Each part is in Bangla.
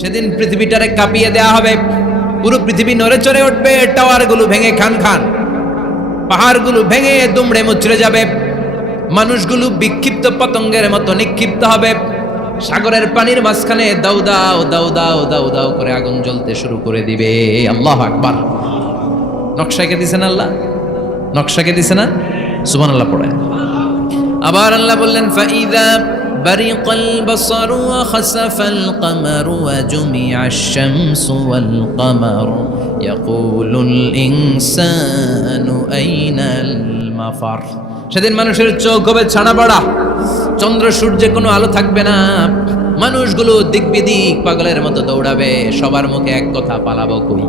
সেদিন পৃথিবীটারে কাঁপিয়ে দেয়া হবে, পুরো পৃথিবী নড়ে চড়ে উঠবে, টাওয়ারগুলো ভেঙে খান খান, পাহাড়গুলো ভেঙে দুমড়ে মুচড়ে যাবে, মানুষগুলো বিক্ষিপ্ত পতঙ্গের মতো নিক্ষিপ্ত হবে, সাগরের পানির মাঝখানে দাউ দাউ দাউ দাউ দাউ দাউ করে আগুন জ্বলতে শুরু করে দিবে। আল্লাহু আকবার। নকশাকে দিছেন আল্লাহ, নকশাকে দিছে না? সুবহানাল্লাহ পড়েন। আবার আল্লাহ বললেন ফাইদা বারিকাল বাসারু ওয়া খাসাফাল কমারু ওয়া জুমিআশ শামসু ওয়াল কমারু ইয়াকুলুল ইনসানু আইনাল মাফার। সেদিন মানুষের চোখ হবে ছানা পড়া, চন্দ্র সূর্যে কোনো আলো থাকবে না, মানুষগুলো দিক বিদিক পাগলের মতো দৌড়াবে, সবার মুখে এক কথা, পালাবো কই?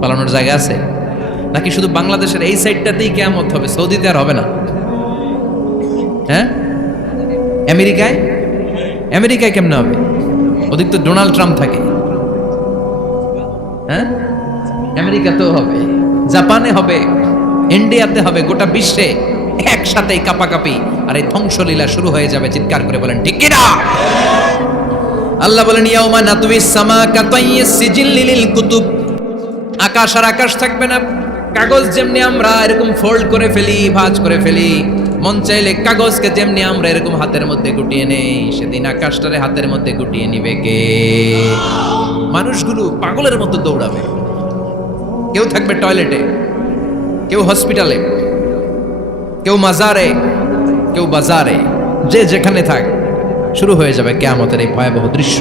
পালানোর জায়গা আছে নাকি শুধু বাংলাদেশের এই সাইডটাতেই কিয়ামত হবে, সৌদিতে আর হবে না? হ্যাঁ, আমেরিকায়, আমেরিকায় কেমনে হবে? ওদিক তো ডোনাল্ড ট্রাম্প থাকে। হ্যাঁ, আমেরিকাতেও হবে, জাপানে হবে, ইন্ডিয়াতে হবে, গোটা বিশ্বে একসাথে কাপাকাপি আর এই ধ্বংসলীলা শুরু হয়ে যাবে। চিৎকার করে বলেন ঠিক কি না? আল্লাহ বলেন ইয়াউমা নাতুবিস সামা কাতাইয়িস সিজিল্লি লিল কুতুব। আকাশ আর আকাশ থাকবে না, কাগজ যেমনি আমরা এরকম ফোল্ড করে ফেলি, ভাঁজ করে ফেলি, মন চাইলে কাগজকে যেমনি আমরা এরকম হাতের মধ্যে গুটিয়ে নেই, সেদিন আকাশটারে হাতের মধ্যে গুটিয়ে নিবে কে? মানুষগুলো পাগলের মতো দৌড়াবে, কেউ থাকবে টয়লেটে, কেউ হসপিটালে, কেউ মাজারে, কেউ বাজারে, যে যেখানে থাক, শুরু হয়ে যাবে কিয়ামতের এই ভয়াবহ দৃশ্য।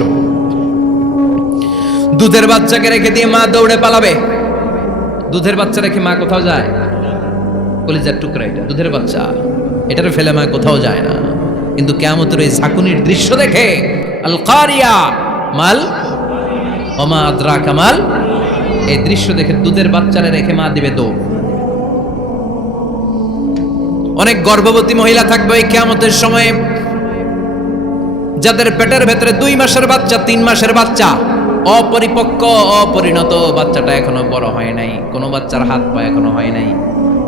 দুধের বাচ্চাকে রেখে দিয়ে মা দৌড়ে পালাবে। দুধের বাচ্চা রেখে মা কোথাও যায়? কলিজার টুকরা এটা, দুধের বাচ্চা, এটারে ফেলে মা কোথাও যায় না। কিন্তু কিয়ামতের এই ঝাঁকুনির দৃশ্য দেখে আল কারিয়া মাল ওমা আদরাকা মাল, এই দৃশ্য দেখে দুধের বাচ্চারে রেখে মা দিবে দৌড়। অনেক গর্ভবতী মহিলা থাকবে এই কিয়ামতের সময়ে, যাদের পেটের ভেতরে 2 মাসের বাচ্চা, 3 মাসের বাচ্চা, অপরিপক্ক অপরিণত, বাচ্চাটা এখনো বড় হয় নাই, কোনো বাচ্চার হাত পা এখনো হয় নাই।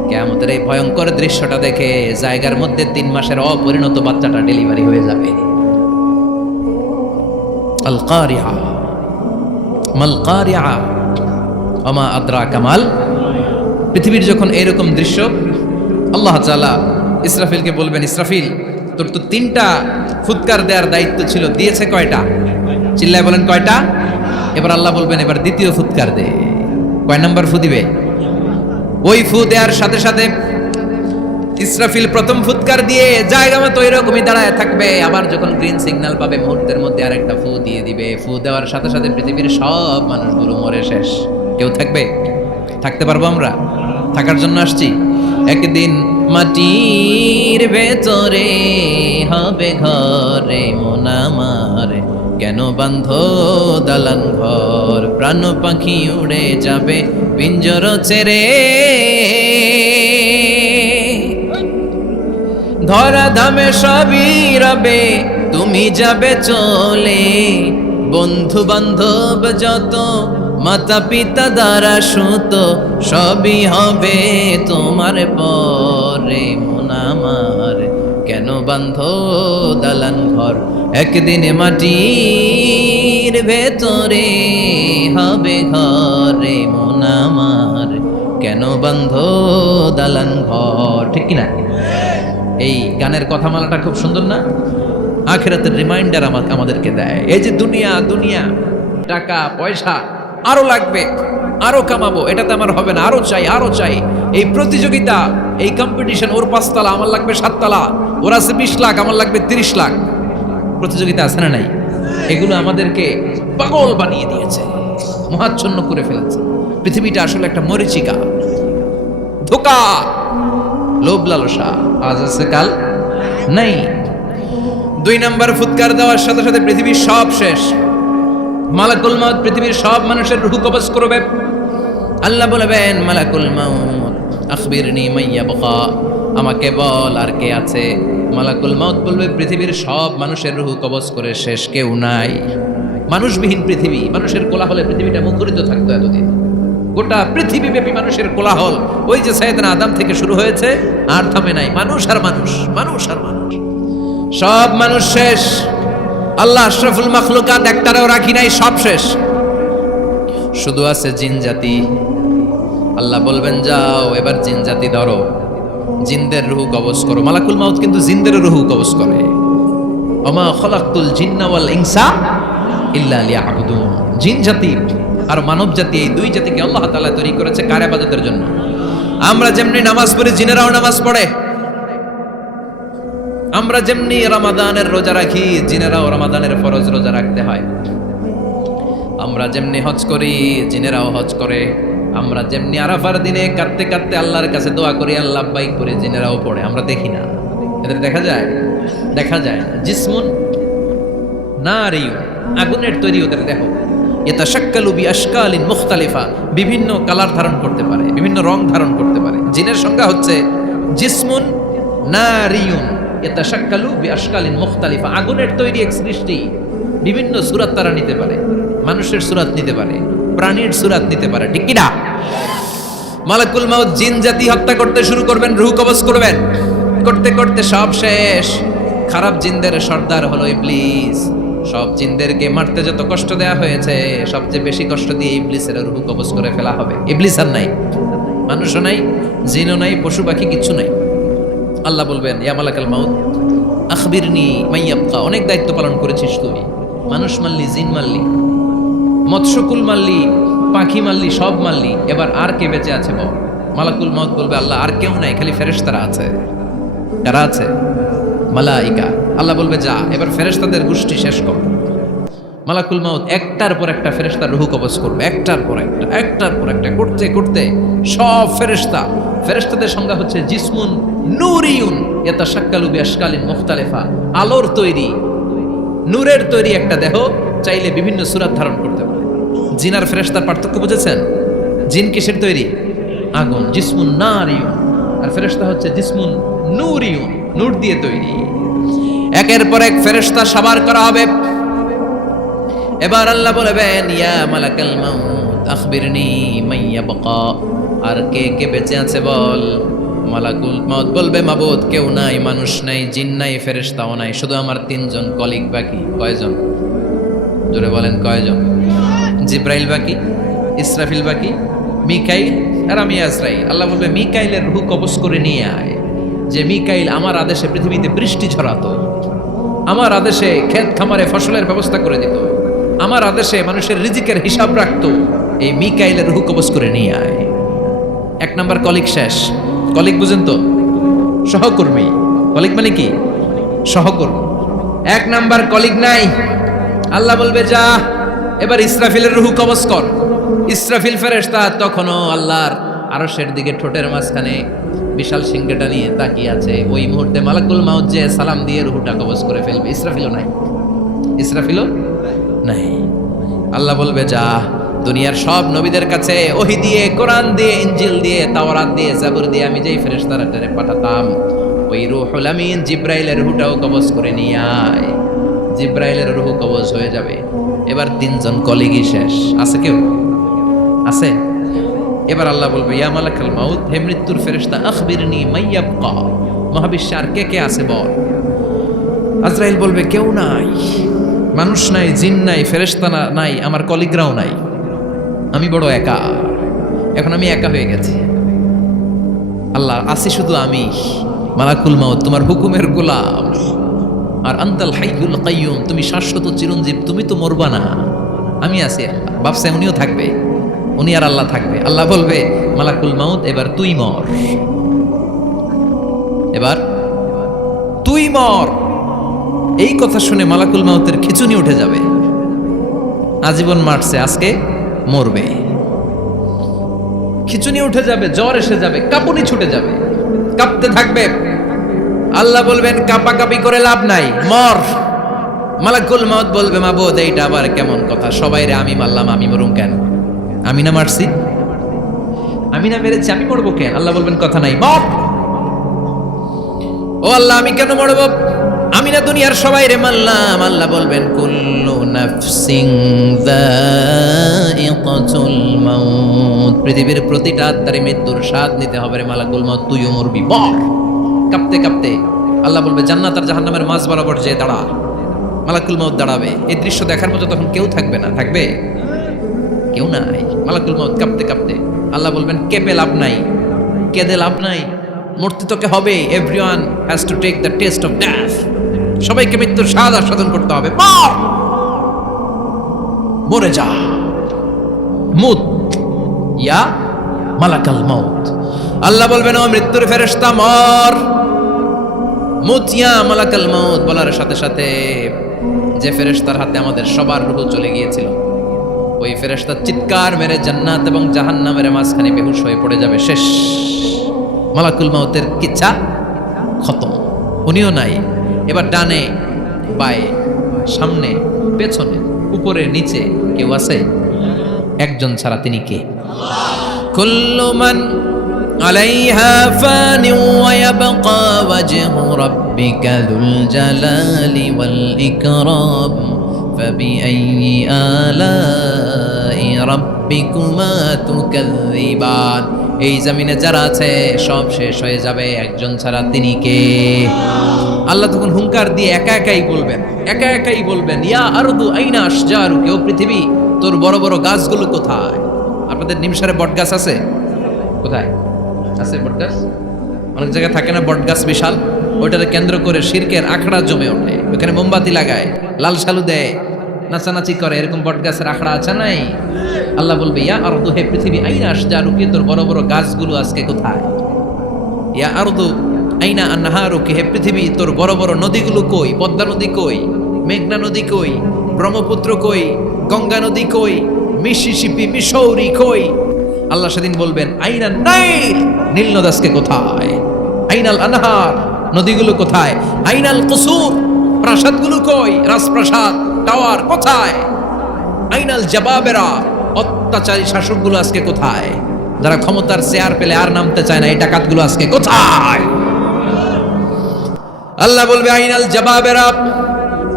কিয়ামতের এই ভয়ঙ্কর দৃশ্যটা দেখে জায়গার মধ্যে 3 মাসের অপরিণত বাচ্চাটা ডেলিভারি হয়ে যাবে। আল কারিয়া মাল কারিয়া ওমা আদরাকা মাল। পৃথিবীর যখন এরকম দৃশ্য, আল্লাহ তাআলা ইসরাফিলকে বলবেন, ইসরাফিল তোর তো 3টা ফুৎকার দেওয়ার দায়িত্ব ছিল, দিয়েছে কয়টা? চিল্লায় বলেন কয়টা? এবার আল্লাহ বলবেন এবার দ্বিতীয় ফুৎকার দে। কয় নাম্বার ফু দিবে? ওই ফু দেওয়ার সাথে সাথে ইসরাফিল প্রথম ফুৎকার দিয়ে জায়গা মতো এরকমই দাঁড়ায় থাকবে, আবার যখন গ্রিন সিগন্যাল পাবে মুহূর্তের মধ্যে আরেকটা ফু দিয়ে দিবে। ফু দেওয়ার সাথে সাথে পৃথিবীর সব মানুষগুলো মরে শেষ, কেউ থাকবে? থাকতে পারবো আমরা? থাকার জন্য আসছি। একদিন মাটির ভেতরে হবে ঘরে মন আমার, কেন বান্ধ দালান ঘর, প্রাণ পাখি উড়ে যাবে পিঞ্জর ছেড়ে, ধরা ধামে সবই রবে তুমি যাবে চলে, বন্ধু বান্ধব যত মাতা পিতা দ্বারা সুত সবই হবে তোমার পরে মন আমার, কেন বান্ধ দালান ঘর, একদিন মাটির ভেতরে হবে ঘরে মন আমার, কেন বান্ধ দালান ঘর। ঠিক কিনা? এই গানের কথামালাটা খুব সুন্দর না? আখিরাতের রিমাইন্ডার আমাদেরকে দেয়। এই যে দুনিয়া, দুনিয়া, টাকা পয়সা আরো লাগবে, আরো কামাবো, এটাতে আমার হবে না, আরো চাই, আরো চাই। এই প্রতিযোগিতা, এই কম্পিটিশন, ওর 5 তলা আমার লাগবে 7 তলা, ওর আছে 20 লাখ আমার লাগবে 30 লাখ, প্রতিযোগিতা আছে না নাই? এগুলো আমাদেরকে পাগল বানিয়ে দিয়েছে, মহাচ্ছন্ন করে ফেলেছে। পৃথিবীটা আসলে একটা মরীচিকা, ধোঁকা, লোভ লালসা, আজ আছে কাল নাই। 2 নাম্বার ফুৎকার দেওয়ার সাথে সাথে পৃথিবীর সব শেষ। মালাকুল মাউত পৃথিবীর সব মানুষের রূহ কবজ করবে। আল্লাহ বলবেন মালাকুল মাউত আখবিরনি মাইয়া বকা, আমাকে বল আর কে আছে। মালাকুল মাউত বলবে পৃথিবীর সব মানুষের রূহ কবজ করে শেষ, কেউ নাই। মানুষবিহীন পৃথিবী, মানুষের কোলাহলে পৃথিবীটা মুখরিত থাকতো এতদিন। গোটা পৃথিবীব্যাপী মানুষের কোলাহল, ওই যে সাইয়েদনা আদম থেকে শুরু হয়েছে, আর থামে নাই। মানুষ আর মানুষ, মানুষ আর মানুষ, সব মানুষ শেষ। আল্লাহ আশরাফুল মাখলুকাত একটারেও রাখি নাই, সব শেষ। শুধু আছে জিন জাতি। আল্লাহ বলবেন যাও এবার জিন জাতি ধরো, জিনদের রূহ কবজ করো। মালাকুল মাউত কিন্তু জিনদের রূহ কবজ করে। ওমা খলাকতুল জিন্না ওয়াল ইনসা ইল্লা লিয়াবুদুন। জিন জাতি আর মানব জাতি, এই দুই জাতিকে আল্লাহ তাআলা তৈরি করেছে কার ইবাদতের জন্য। আমরা যেমনি নামাজ পড়ি, জিনেরাও নামাজ পড়ে। আমরা যেমনি রমাদানের রোজা রাখি, জিনেরাও রমাদানের ফরজ রোজা রাখতে হয়। আমরা যেমনি হজ করি, জিনেরাও হজ করে। আমরা যেমনি আরাফার দিনে কাঁদতে কাঁদতে আল্লাহর কাছে দোয়া করি, আল্লাহ লাব্বাইক করে, জিনেরাও পড়ে। আমরা দেখি না, এদের দেখা যায়? দেখা যায় না। জিসমুন নারিয়ুন, আগুনের তৈরি ওদের দেহ। ইয়াতাশাক্কালু বিআশকালিন মুখতালিফা, বিভিন্ন কালার ধারণ করতে পারে, বিভিন্ন রং ধারণ করতে পারে। জিনের সংজ্ঞা হচ্ছে জিসমুন নারিয়ুন ইয়াতাশাক্কালু বিআশকালিন মুখতালিফা, আগুনের তৈরি এক সৃষ্টি। বিভিন্ন সূরাত তারা নিতে পারে, মানুষের সূরাত নিতে পারে, প্রাণীর সূরাত নিতে পারে, ঠিক কি না? মালাকুল মাউত জিন জাতি হত্যা করতে শুরু করবেন, রূহ কবজ করবেন। করতে করতে সব শেষ। খারাপ জিনদের সর্দার হলো ইবলিস। সব জিনদেরকে মারতে যত কষ্ট দেয়া হয়েছে, সবচেয়ে বেশি কষ্ট দিয়ে ইবলিসের রূহ কবজ করে ফেলা হবে। ইবলিস আর নাই, মানুষও নাই, জিনও নাই, পশু পাখি কিচ্ছু নাই। আল্লাহ বলবেন ইয়া মালাকাল মাউত আখবিরনি মাইয়াবকা, অনেক দায়িত্ব পালন করেছিস তুই। মানুষ মারলি, জিন মারলি, মৎস্যকুল মারলি, পাখি মারলি, সব মারলি, এবার আর কে বেঁচে আছে বল? মালাকুল মাউত বলবে আল্লাহ আর কেউ নাই, খালি ফেরেশতারা আছে। কারা আছে? মালাইকা। আল্লাহ বলবে যা এবার ফেরেশতাদের গোষ্ঠী শেষ কর। মালাকুল মাউত একটার পর একটা ফেরেশতার রূহ কবজ করবে, একটার পর একটা, একটার পর একটা, করতে করতে সব ফেরেশতা। ফেরেশতাদের সংজ্ঞা হচ্ছে জিসমুন নূরিয়ুন ইয়াতাশাক্কালু বিআশকালিন মুখতালিফা, আলোর তৈরি, নূরের তৈরি একটা দেহ, চাইলে বিভিন্ন সূরাত ধারণ করতে পারে। জিন আর ফেরেশতার পার্থক্য বুঝেছেন? জিন কিসের তৈরি? আগুন, জিসমুন নারিয়ুন। আর ফেরেশতা হচ্ছে জিসমুন নূরিয়ুন, নূর দিয়ে তৈরি। একের পর এক ফেরেশতা সাবার করা হবে। এবার আল্লাহ বলবেন ইয়া মালাকাল মাউত আখবিরনি মাইয়াবকা, আর কে কে বেঁচে আছে বল। মালাকুল মাউত বলবে মাবুদ কেউ নাই, মানুষ নাই, জিন নাই, ফেরেশতাও নাই, শুধু আমার তিনজন কলিগ বাকি। কয়জন? জোরে বলেন কয়জন? জিব্রাইল বাকি, ইসরাফিল বাকি, মিকাইল আর আমি আজরাইল। আল্লাহ বলবে মিকাইলের রূহ কবজ করে নিয়ে আয়। যে মিকাইল আমার আদেশে পৃথিবীতে বৃষ্টি ঝরাতো, আমার আদেশে ক্ষেত খামারে ফসলের ব্যবস্থা করে দিত, আমার আদেশে মানুষের রিজিকের হিসাব রাখতো, এই মিকাইলের রূহ কবজ করে নিয়ে আয়। এক নাম্বার কলিগ শেষ। কলিগ বুঝেন তো? সহকর্মী। কলিগ মানে কি? সহকর্মী। এক নাম্বার কলিগ নাই। আল্লাহ বলবে যা এবার ইসরাফিলের রূহ কবজ কর। ইসরাফিল ফেরেশতা তখনও আল্লাহর আরশের দিকে ঠোঁটের মাঝখানে বিশাল সিংহটা নিয়ে তাকিয়ে আছে। ওই মুহূর্তে মালাকুল মাউত যে সালাম দিয়ে রূহটা কবজ করে ফেলবে। ইসরাফিলও নাই, ইসরাফিলও নাই। আল্লাহ বলবে যা দুনিয়ার সব নবীদের কাছে ওহী দিয়ে, কোরআন দিয়ে, ইনজিল দিয়ে, তাওরাত দিয়ে, জাবুর দিয়ে আমি যেই ফেরেশতাদের পাঠাতাম, ওই রূহুল আমিন জিব্রাইলের রূহটাও কবজ করে নিয়ে আয়। জিব্রাইলের রূহ কবজ হয়ে যাবে। এবার তিনজন কলিগই শেষ। আছে কেউ? আছে? এবার আল্লাহ বলবে ইয়া মালাকাল মাউত, হে মৃত্যুর ফেরেশতা আখবিরনি মাইয়াবকা, মহাবিশ্বে আর কে কে আছে বল। আজরাইল বলবে কেউ নাই, মানুষ নাই, জিন নাই, ফেরেশতা নাই, আমার কলিগরাও নাই, আমি বড় একা। এখন আমি একা হয়ে গেছি। আল্লাহ আসি শুধু আমি। মালাকুল মাউত তোমার হুকুমের গোলাম। আর আনতাল হাইয়ুল কাইয়ুম, তুমি শাশ্বত চিরঞ্জীব, তুমি তো মরবা না, আমি আছি। আল্লাহ ভাবছে উনিও থাকবে, উনি আর আল্লাহ থাকবে। আল্লাহ বলবে মালাকুল মাউত এবার তুই মর, এবার তুই মর। এই কথা শুনে মালাকুল মাউতের খিচুনি উঠে যাবে। আজীবন মারছে, আজকে মরবে। খিচুনি উঠে যাবে, জ্বর এসে যাবে, কাঁপুনি ছুটে যাবে, কাঁপতে থাকবে। আল্লাহ বলবেন কাঁপাকাঁপি করে লাভ নাই, মর। মালাকুল মাউত বলবে মাবুদ এইটা আবার কেমন কথা, সবাই রে আমি মারলাম, আমি মরুম কেন? আমি না মারছি, আমি না মেরেছি, আমি মরবো কেন? আল্লাহ বলবেন কথা নাই, মর। ও আল্লাহ আমি কেন মরবো? আমি না দুনিয়ার সবাই রে মারলাম। আল্লাহ বলবেন কুল্লু নাফসিন যায়িকাতুল মাউত, পৃথিবীর প্রতিটা আত্মারে মৃত্যুর স্বাদ নিতে হবে রে মালাকুল মাউত, তুইও মরবি, মর। কাঁপতে কাঁপতে আল্লাহ বলবে জান্নাত আর জাহান্নামের মাঝ বরাবর যে দাঁড়া। মালাকুল মউত দাঁড়াবে। এই দৃশ্য দেখার মতো তখন কেউ থাকবে না, থাকবে কেউ নাই। মালাকুল মউত কাঁপতে কাঁপতে, আল্লাহ বলবেন কেঁপে লাভ নাই, কেঁদে লাভ নাই, মরতে তোকে হবে। Everyone has to take the taste of death. সবাইকে মৃত্যুর স্বাদ আস্বাদন করতে হবে। মরে যা, মুত ইয়া মালাকাল মউত। আল্লাহ বলবেন ও মৃত্যুর ফেরেশতা মর, মুত ইয়া মালাকাল মউত। বলার সাথে সাথে যে ফেরেশতার হাতে আমাদের সবার রূহ চলে গিয়েছিল, ওই ফেরেশতা চিৎকার মেরে জান্নাত এবং জাহান্নামের মাঝখানে বেহুশ হয়ে পড়ে যাবে। শেষ, মালাকুল মউতের কিচ্ছা খতম, উনিও নাই। এবার ডানে বায়ে সামনে পেছনে উপরে নিচে কেউ আছে? একজন ছাড়া, তিনি কে? কুল্লু মান আলাইহা ফানি ওয়া ইয়াবকা ওয়াজহু রাব্বিকা যুল জালালি ওয়াল ইকরাম ফাবিআইয়ি আলাই রাব্বিকুমা তুকাযযিবান। এই জমিনে যারা আছে সব শেষ হয়ে যাবে, একজন ছাড়া, তিনি কে? আল্লাহ তখন হুঙ্কার দিয়ে একা একাই বলবেন ইয়া আরদু আইনা আশজারুকা, ও পৃথিবী তোর বড় বড় গাছগুলো কোথায়? আপনাদের নিমসারে বট গাছ আছে? কোথায় আছে বট গাছ? অনেক জায়গায় থাকে না বট গাছ বিশাল, ওইটারে কেন্দ্র করে শিরকের আখড়া জমে ওঠে, ওখানে মোমবাতি লাগায়, লাল শালু দেয়, নাচানাচি করে, এরকম বট গাছের আখড়া আছে নাই? আল্লাহ বলবে ইয়া আরদু, হে পৃথিবী, আইনা আশজারুকা, তোর বড় বড় গাছগুলো আজকে কোথায়? ইয়া আরদু আইনা আনহারুকা, হে পৃথিবী তোর বড় বড় নদীগুলো কই? পদ্মা নদী কই? মেঘনা নদী কই? ব্রহ্মপুত্র কই? গঙ্গা নদী কই? মিসিসিপি, মিসৌরি কই? আল্লাহ সেদিন বলবেন আইনান নাইল, নীল নদ আজকে কোথায়? আইনাল আনহার, নদীগুলো কোথায়? আইনাল কুসুর, প্রাসাদগুলো কই? রাজপ্রাসাদ, টাওয়ার কোথায়? আইনাল জাবাবেরা, অত্যাচারী শাসকগুলো আজকে কোথায়? যারা ক্ষমতার চেয়ার পেলে আর নামতে চায় না, এই ডাকাতগুলো আজকে কোথায়? আল্লাহ বলবে আইনাল জাবাবেরা,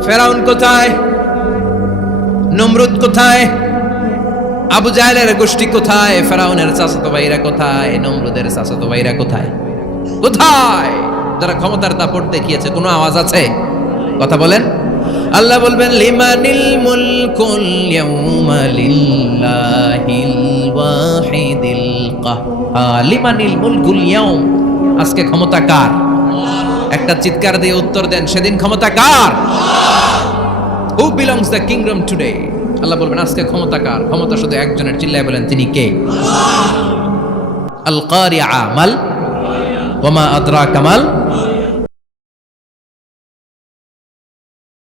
ফেরাউন কোথায়? নমরুদ কোথায়? আবু জাহেলের গোষ্ঠী কোথায়? ফেরাউনের চাচাতো ভাইরা কোথায়? নমরুদের চাচাতো ভাইরা কোথায়? কোথায়? যারা ক্ষমতার দাপট দেখিয়েছে, কোনো আওয়াজ আছে? কথা বলেন। আল্লাহ বলবেন লিমানিল মুলকুল ইয়াউমা লিল্লাহিল ওয়াহিদিল কাহ্হার। লিমানিল মুলকুল ইয়াউম, আজকে ক্ষমতা কার? একটা চিৎকার দিয়ে উত্তর দেন, সেদিন ক্ষমতা কার? Who belongs the kingdom today? আল্লাহ বলবেন আজকে ক্ষমতা কার? ক্ষমতা শুধু একজনের, চিল্লায় বলেন তিনি কে? আল কারিআ মাল ওয়া মা আদরাকা মাল